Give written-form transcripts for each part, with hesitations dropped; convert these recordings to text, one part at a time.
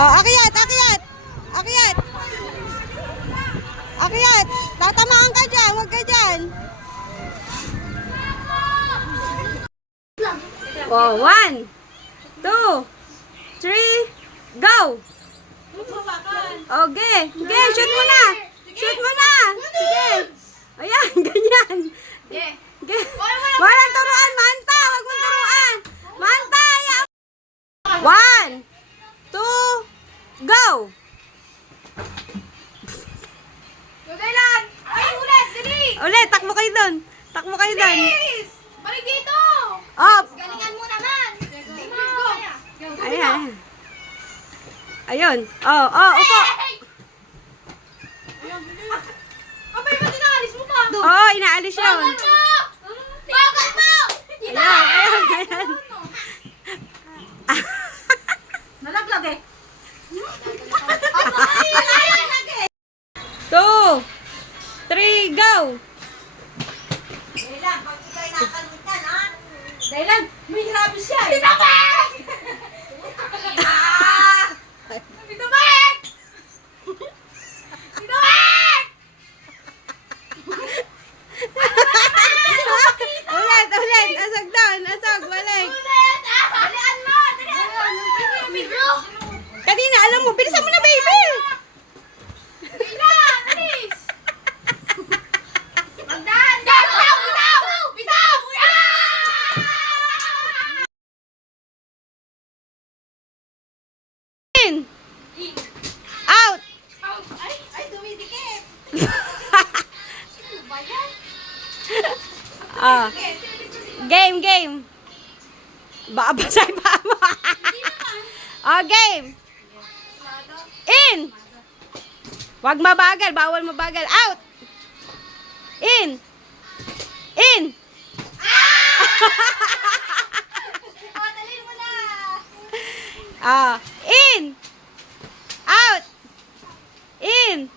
Oh, akyat, akyat. Akyat. Akyat. Tatamaan ka dyan, huwag ka dyan. Oh, 1, 2, 3, go! Okay, okay, shoot mo na! Shoot mo na! Sige! Ayan, ganyan! Okay. Walang turuan, Manta! Huwag mong turuan! Manta! 1, 2, go! Ulit! Ay, ulit! Dali! Ulit, takbo kayo doon! Takbo kayo doon! Please! Balik dito! Up! Galingan mo naman! Ayan. Ayun. Oh, oh, upo. Abay, ba't inaalis mo pa? Oh, inaalis yun. Bagal mo! Bagal mo! Ayan, ayan, ayan. Nalaglag eh. 2, 3, go! Dahil may grabe siya eh. Pinabek! Pinabek! Pinabek! Ulit, ulit. Asag down, asag, balik. Ulit! Dalian mo! Dalian mo! Kanina, alam mo, bilisan mo na, baby. Kailan! Alis! Magdaan! Bitaw! Bitaw! Bitaw! In. Out. Ay, dumidikit! Ano ba yan? Ah. Game, game. Baka basay pa mo. Oh, game. In. Wag mabagal, bawal mabagal. Out. In. In. Dalhin mo na! Ah, in. Out. In.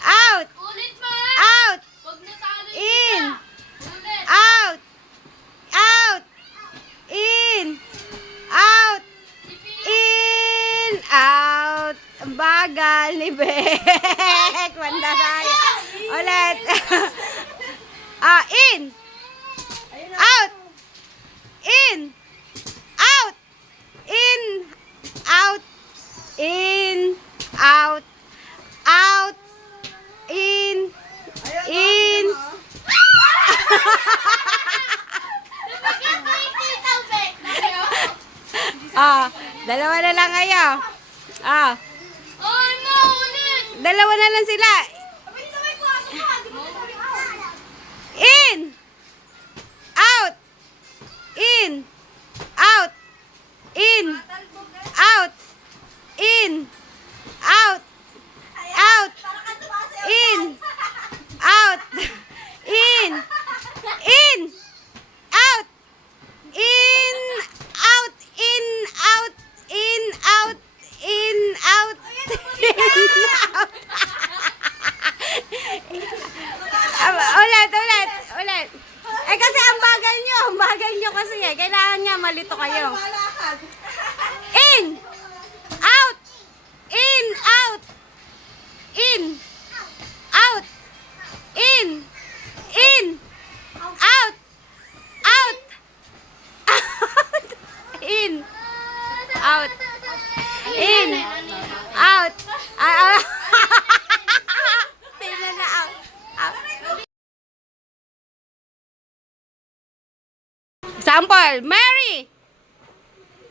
Out. Ulit pa! Out. Huwag na talo In. Ulit! Out. Out. In. Out. In. Out. Ang bagal ni Bek. Wanda tayo. Ulit. Ah, in. Out. In. Out. In. Out. In. Out. Out. In. In. Ah, dalawa na lang kayo. Ah, Ay, mo! Ulit! dalawa na lang sila. Abay, dito may pasok ka! Di mo sabi out! In. Out. In. Out. In. Out. In. Out. Out. In. Out. In. In. Out. In. Out. In. Out. In. Out. In. Out. Ulit, ulit, ulit. Eh kasi ang bagal nyo kasi eh. Kailangan nga malito kayo. In. Out. In. Out. In. Out. In. In. Out. Out. Out. In. Out. In. Out. Sino na out? Out. Sample, Mary.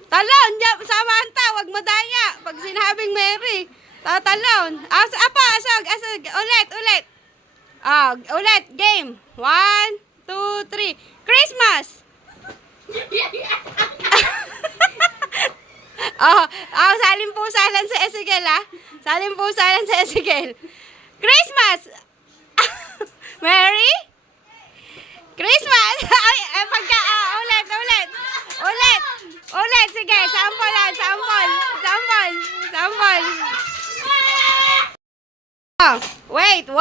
Talon, Samantha, wag madaya. Pag sinabing Mary, tatalon. Asag. Ulit. Ah, ulit, game. 1, 2, 3. Christmas. Salimpusalan sa Ezekiel, ha? Salimpusalan sa Ezekiel. Christmas. Mary? Christmas. Ulit. Sige, sample. Oh, wait. 1,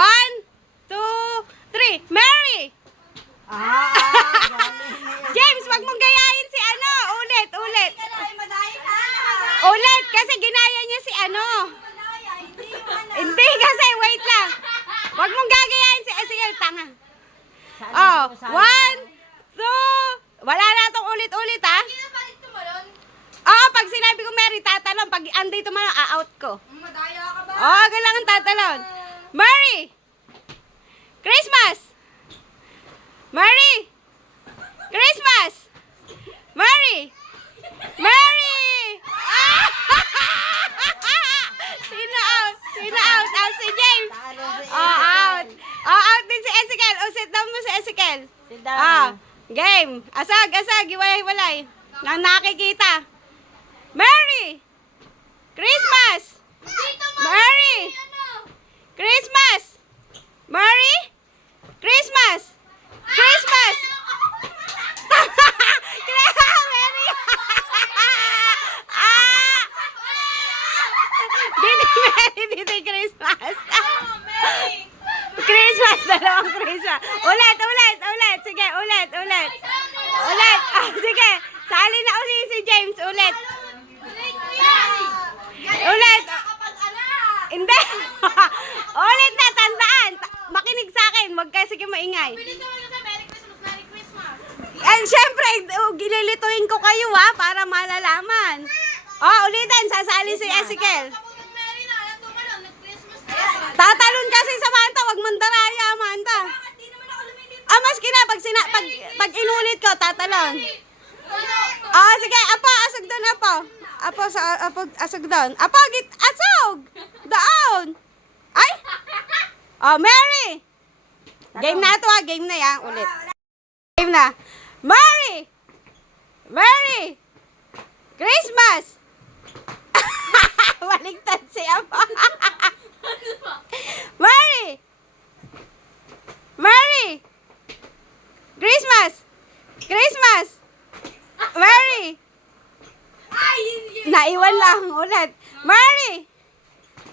2, 3. Mary. James, wag mong gayahin si ano. Ulit. Ulit, kasi ginaya niya si tanga. Oh, 1, 2, wala na itong ulit-ulit, ha? Hindi na palit tumalon. Oo, pag sinabi ko Mary, tatalon. Pag andito man, out ko. Madaya ka ba? Oo, kailangan tatalon. Mary! Christmas! Mary! Christmas! Mary! Mary! Ah! Sino out? Sino out? Out si James. Oh, out. Oh, out din si Ezekiel. Oh, sit down mo si Ezekiel. Ah, game. Asag, asag. Iwalay-walay. Nang nakikita. Mary! Christmas! Dito mo. Mary! Ano? Christmas! Mary! Christmas! Christmas! Mary! Ah! Didi Christmas! Christmas! Dalawang Christmas! Ulit! Sige, ulit! Ulit! Ah, sige! Sali na ulit si James! Ulit! Ulit! Kapag ana. Hindi! Ulit na! Tandaan! Makinig sa akin! Huwag ka sige maingay! Bilis naman sa Merry Christmas, Merry Christmas. And syempre, gililituin ko kayo ha, para malalaman. Oh, ulitin, sasali si Ezekiel. Kapag Merry na, alam tumalon, nag-Christmas na. Tatalon kasi sa Manta, wag mandaraya, Manta. Bakit di naman ako lumilip? Ah, maski na, pag inulit ko, tatalon. Ah, sige, apo, asog doon, apo. Asog doon. Apo, asog! Doon! Ay! Oh, Mary! Game na ito ha, game na yan, ulit. Game na. Mary! Mary! Christmas! Baligtad si Apo. Mary! Mary! Christmas! Christmas! Mary! Ay, Naiwan lang ulit. Mary!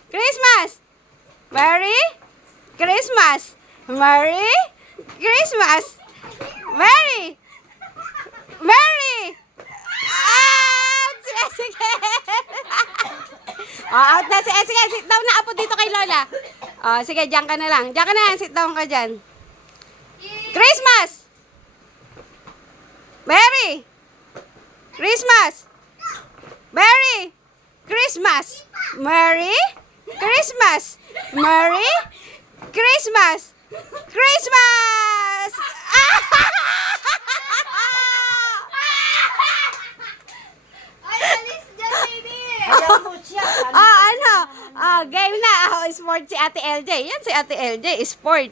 Christmas! Mary! Christmas! Mary! Christmas! Mary! Mary! Out! Si Ezekiel! Oh, out na si Ezekiel. Sit down na, Apo, dito kay Lola. Oh, sige, diyan ka na lang. Diyan ka na lang. Sit down ka dyan. Christmas! Mary! Christmas! Merry Christmas! Merry Christmas! Merry Christmas! Christmas! ay, alis dyan, baby. Game na. Sport si Ate LJ. Yan si Ate LJ, sport.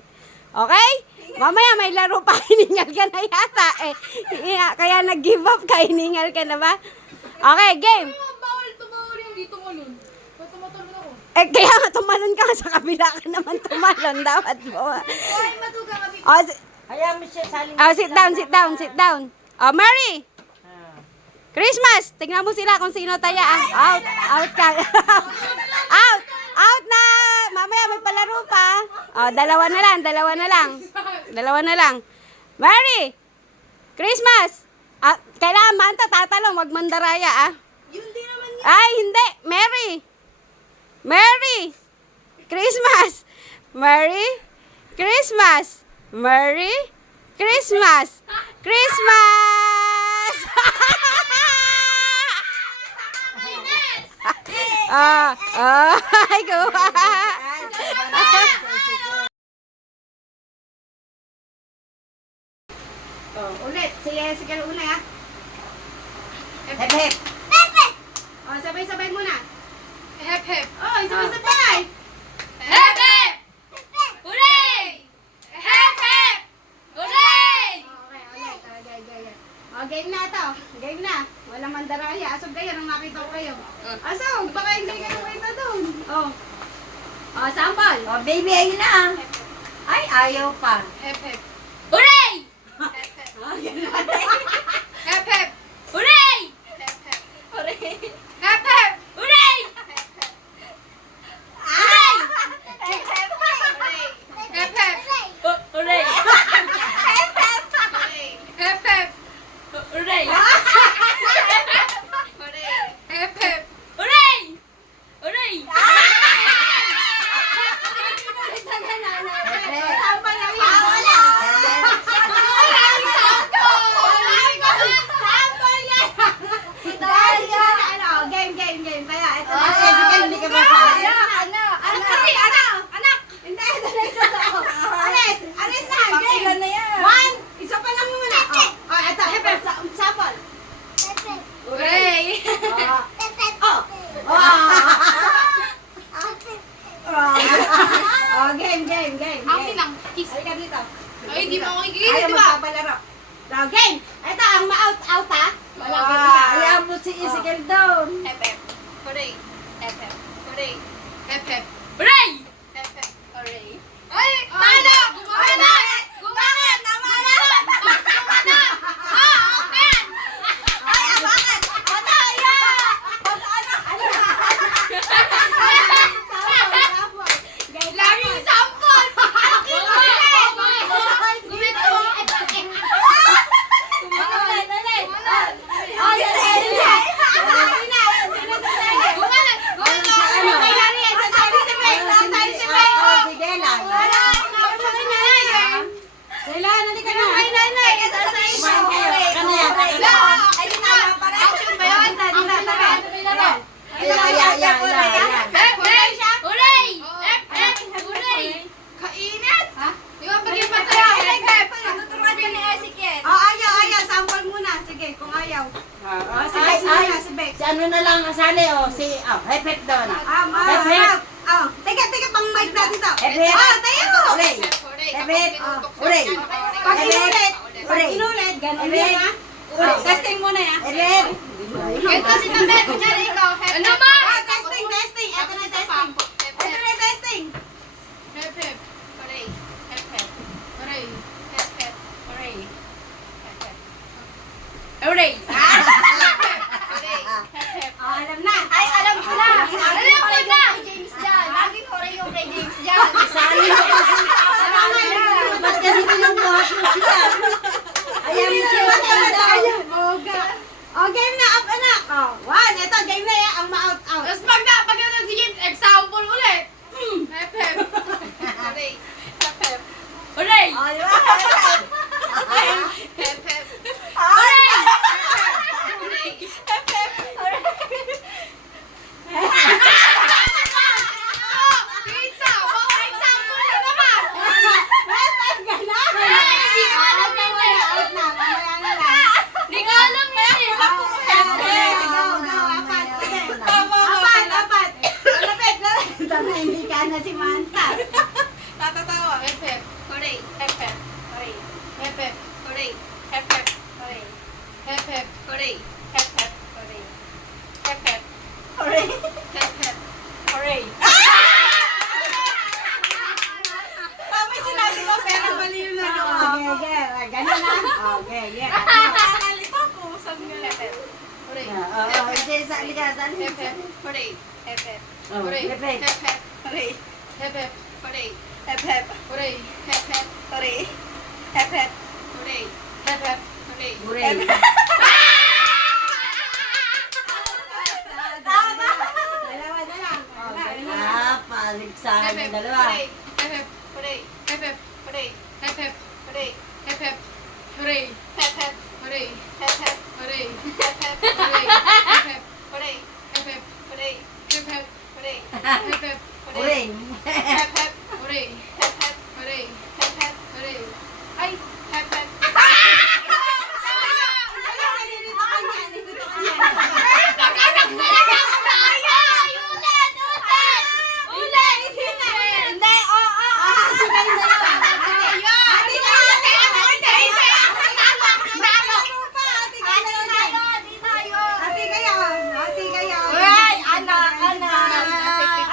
Okay? Mamaya may laro pa, hiningal ka na yata. Kaya nag-give up ka, hiningal ka na ba? Okay, game. Bawal tumawal yung dito malun. Tumatalon ako. Kaya nga tumalon ka, sa kabila ka naman tumalon. Dapat mo. Ay, matuga kami. Sit down. Oh, Mary! Christmas! Tingnan mo sila kung sino taya. Out ka. Out na! Mamaya may palaro pa. Oh, dalawa na lang. Mary! Christmas! Kailangan Manta, tatalong, wag mandaraya, Yun din naman yun. Ay, hindi! Mary! Christmas! Merry Christmas! Merry Christmas! Christmas! Ay, gawa. Ulit. Sige una, ha? Hep, hep. Oh, sabay-sabay muna. Hep, hep. Oh, sabay-sabay. Hep, hep! Hooray! Hep, hep! Hooray! Okay, ulit. Oh, game na to. Game na. Walang mandaraya. Asog kayo nang makita ko kayo. Asog, baka hindi kayo kita doon. Oh. Oh, sample. Oh, baby, ayun na. Ay, ayaw pa. Hep, hep. Hooray! Hep, hep. Hep, hep. Hooray! Hep, hep. Hooray! Hep, hep. Hooray! Hep, hep. Hooray! Hep, hep. Hep, hep. Hooray! Hep, hep. Hooray! Hep, hep. Hooray! Hooray! Sample lang yan. out, ah. Ayaw mo si Ezekiel doon. Hep. Hooray. Hep. Hooray. Hep. Hooray! Hep. Hooray. Ay! Talo! Gumanit! Gumanit! Tama na! Gumanit! Okay! Ay, bakit? Ano? Laging sampol! Sige lang. Kailangan, halika na. Kumain kayo. Kanaya. Action ba yun? Ayan. Hooray! Hooray! Kainit! Di ba pag yung masaya? Tuturuan ka ni Ezekiel. Oh, ayaw. Sample muna. Sige, kung ayaw. Si Bex muna, si Bex. Si ano na lang asali hep doon. Harap. Teka, pang mic natin to. Hep. Tayo. Hooray. Hep. Hooray. Pag inulit, Hooray. ganun Hooray. yan, ha? Hooray. Testing muna, ya. Hep. Ito si Tabet. Kunyari ikaw. Ano ba? Testing. Ito na testing. Ito na testing. Hep. Hooray. Hep. Hooray. Hep. Hooray. Hep. Hooray. Alam na. Ay, alam ko na. Alam ko na. James Jan. Laging hooray yung kay James Jan. Sali ko kasi. Ba't kasi pinubuhat mo siya? Ayaw mo si Ezekiel doon. Game na, up, anak. One. Ito, game na, ya. Ang ma-out. Tapos pag yun si James, example ulit. Hep. Hooray. Hep. Hooray. Hep. Hooray. Pizza! Mga example na naman! Hindi ko alam yun eh! Hindi ko alam yun eh! Apat. Malapit. Hindi ka na si Manta. Tatatawa. Hep. Hooray. Hep. Hooray. Hep. Hooray. Hep. Hooray. Hep. Hooray. Hep. Hooray. Hep. Hooray. Hep. Hooray. Tama yung sinabi ko, pero mali yung nagawa ko. Ganun na. Okay, yeah. Nakalito ko. Sabi nga Hep. Hooray. Hindi, sali ka. Hep. Hooray. Hep. Hooray. Hep. Hep. Hooray. Hep. Hooray. Hep. Hooray. Hep. Hooray. Hep. Hooray. Hep. Hooray. Hooray. Tama. Dalawa na lang. Paligsahan ng dalawa. Hooray. Hep. Hooray. Hep. Hooray. Hep. Hooray. Hep. Hooray. Hep. Hooray. Hep. Hooray. Hep. Hooray. Hep. Hooray. Hep. Hooray. Hep. Hooray. Hep. Hooray. Hep. Hooray. Hep. Hooray. Hep. Hooray. Ay. Hep. Nag-anak talaga ako na ayaw! Ulit! Hindi!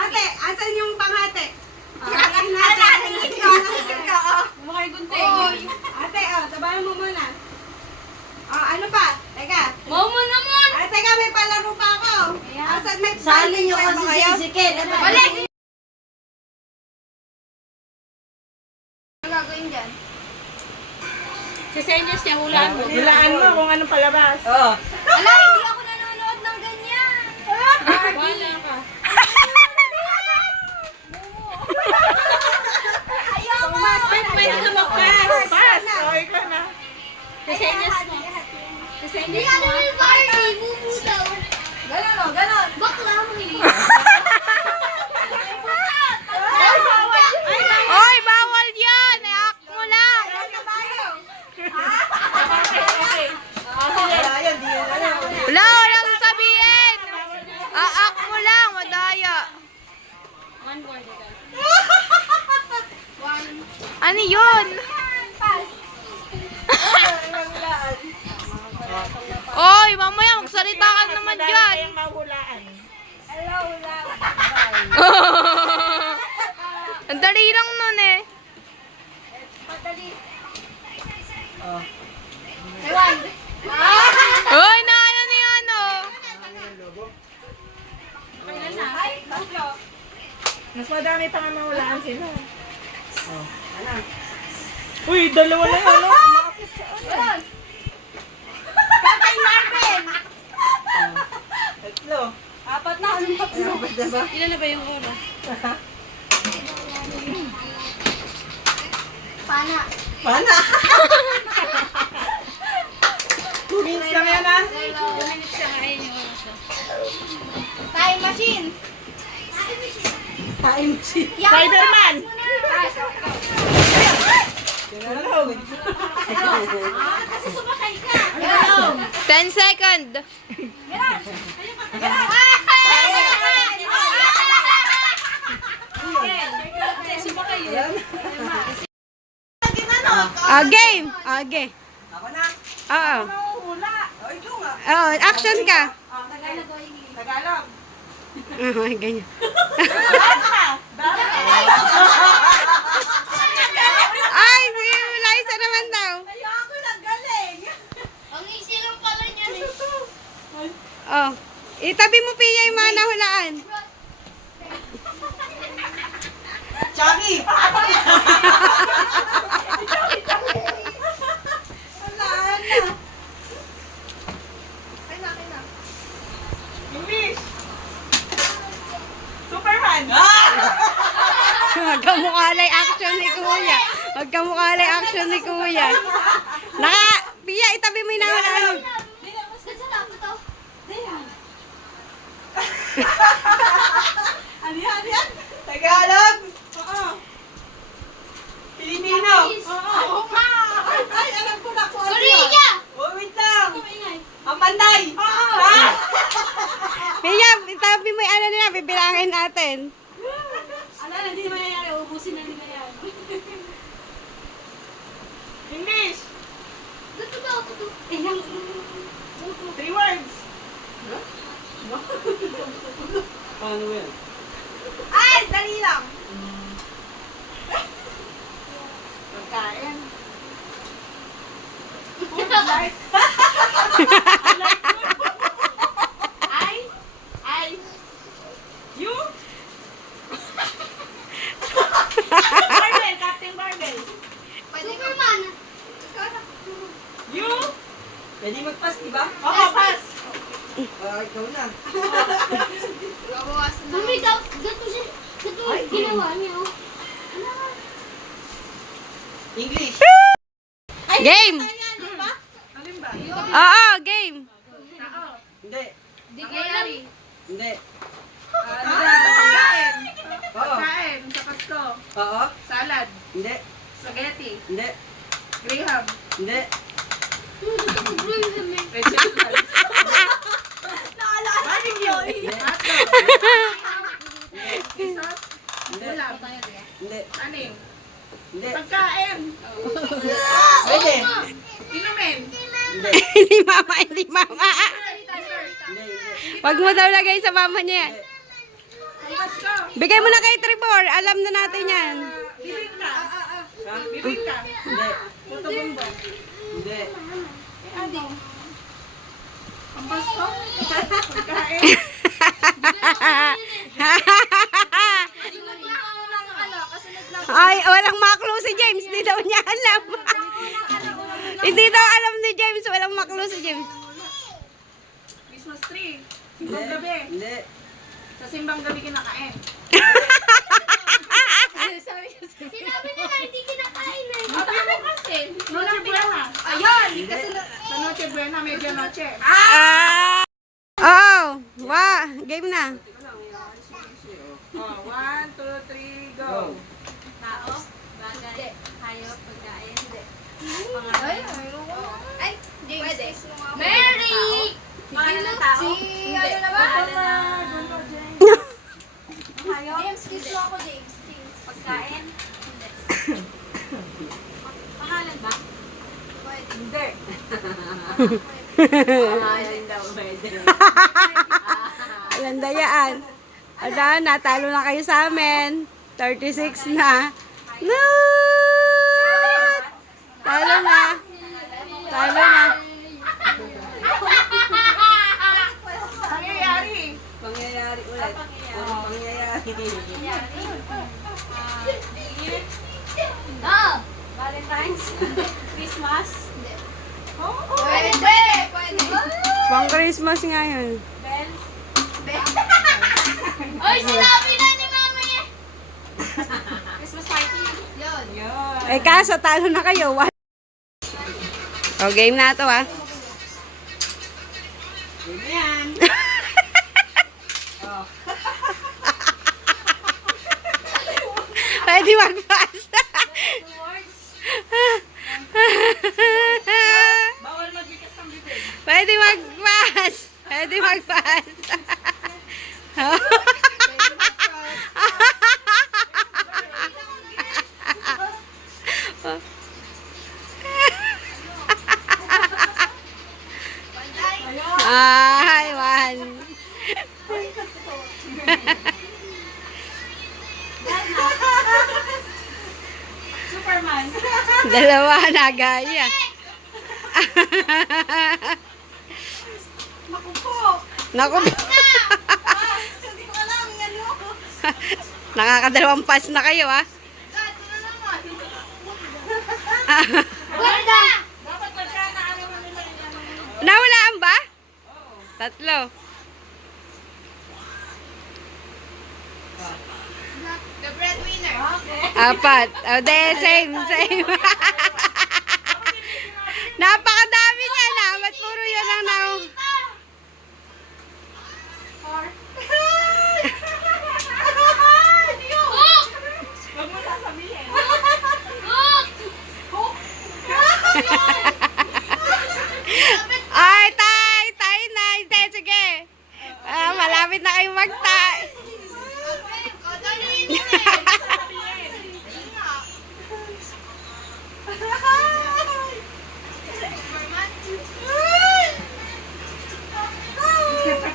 Ate, asan yung panghati? Ate, tabahan mo muna. Ano pa? Teka. Momo naman! Teka, may palaro pa ako. Asan may Sali niyo pa kasi si kayo? Ezekiel. Wala! Ano gagawin dyan? Sisenyas niya, hulaan mo. Hulaan mo kung anong palabas. Oo. Ala, hindi ako nanonood ng ganyan! Wala ka. Ayoko! Pwede ka mag-pass. Pass. O, ikaw na. Sisenyas mo. Hindi ka naman yung party! Bubutaw! Ganon! Bakla mo hindi! Oy, bawal yan! Iyak mo lang! Wala, walang sabihin! Aak mo lang, madaya. One word ikaw. Ano yun? Pass! dyan. kayang mahulaan. Ang dali lang nun eh. Oh. Uy, naano ni ano? Mas madami pa nga mahulaan sila. Oh. Ano? Uy, dalawa na yun, no? Tatlo. Apat na. Anong tatlo? Apat na ba? Ilan na ba yung oras? Pana. 2 minutes lang yan, ha? 2 minutes lang ayun yung oras. Time machine. Time si. Spider-Man! Galaw. 10 seconds. Game. Okay. Ako na. Oo. Hula. Oh, ikaw nga. Oh, action ka. Tagalog. Oh, ganyan. Ay, si Liza naman daw. Ako nagaling. Ang easy lang pala niyan eh. Oh. Itabi mo, Pia, yung mga nahulaan. Chucky. English. Superman. Huwag ka mukhalay action ni Kuya. Huwag ka mukhalay action ni Kuya. Pia, itabi mo yung nahulaan. Ano yan? Tagalog. Oo. Pilipino. Oo. Ay, alam ko na kung ano yun. Korea! Oh, wait lang. Ang panday. Ha? Pia, itabi mo yung ano nila, bibilangin natin. Ano, hindi naman nangyayari. Ubusin na nila yan. English. Gusto ba ako to? 3 words. Paano yan? Ay, dali lang. Pagkain. Food like. I. You. Barbell, Captain Barbell. Superman! You. Pwede mag-pass, di ba? Oo, pass. Ikaw na. Mami, gato siya. Gato ginawa niya oh. English. Game! Alin ba? Oo, game. Hindi. Di ko alam. Hindi. Pagkain. Oo. Pagkain sa Pasko. Oo. Salad. Hindi. Spaghetti. Hindi. Graham. Hindi. Vegetable. Hindi. Jesus. Hindi. Ulam. Hindi. Aning. Hindi. Pagkain. Pwede. Inumin. Hindi. Hindi mama, hindi mama. Hindi. Wag mo daw lagay sa mama niya. Ang Pasko. Bigay mo na kay Trevor. Alam na natin yan. Bibingka. Ha? Bibingka. Hindi. Puto bumbong. Hindi. Ang Pasko. Pagkain. Ay, walang maklo si James. Hindi daw niya alam. Hindi daw alam ni James. Walang maklo si James. Christmas tree. Simbang gabi. Hindi. Sa simbang gabi kinakain. Sinabi nila hindi kinakain eh. Sabi mo kasi. Noche Buena. Ayun! Sa Noche Buena, medianoche. Oh, game na. Oh, 1, 2, 3, go. Tao, bagay, hayop, pagkain, hindi. Ay, pwede. Mary! Pangalan ng tao? Si, ano na ba? James, kiss mo ako, James. Pagkain? Hindi. Pangalan ba? Pwede. Hindi. Ayan daw, pwede. Walang dayaan. Ada, natalo na kayo sa amin. 36 na. No! Talo na. Talo na. Pangyayari. Pangyayari ulit. Pangyayari. Valentine's. Christmas. Pwede. Pang Christmas nga yun. Ay, sinabi na ni Mami! Christmas party. Yun. Eh kaso, talo na kayo. O, game na to ah. Yan. Pwede mag-pass. Bawal magbigas ng bibig. Pwede mag-pass. Pwede mag-pass. Ay, one. Superman. Dalawa na gaya. Naku po. Naku. Hindi ko alam ano. Nakakadalawang pass na kayo ah. Ganda! Dapat magkakaano mo nila yung ano. Nawalaan ba? Tatlo. The breadwinner. Apat. O, de, same. Napakadami niya na. Ba't puro yun ang now? Hook! Huwag mo sasabihin. Hook! Ay, tay na. Hindi, sige. Malapit na kayong mag-tay. O, daliin mo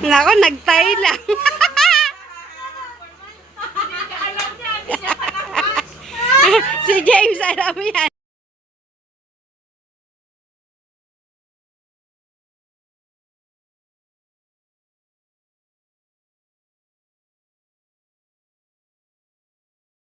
Nako, nag-tay lang. Si James, alam mo yan.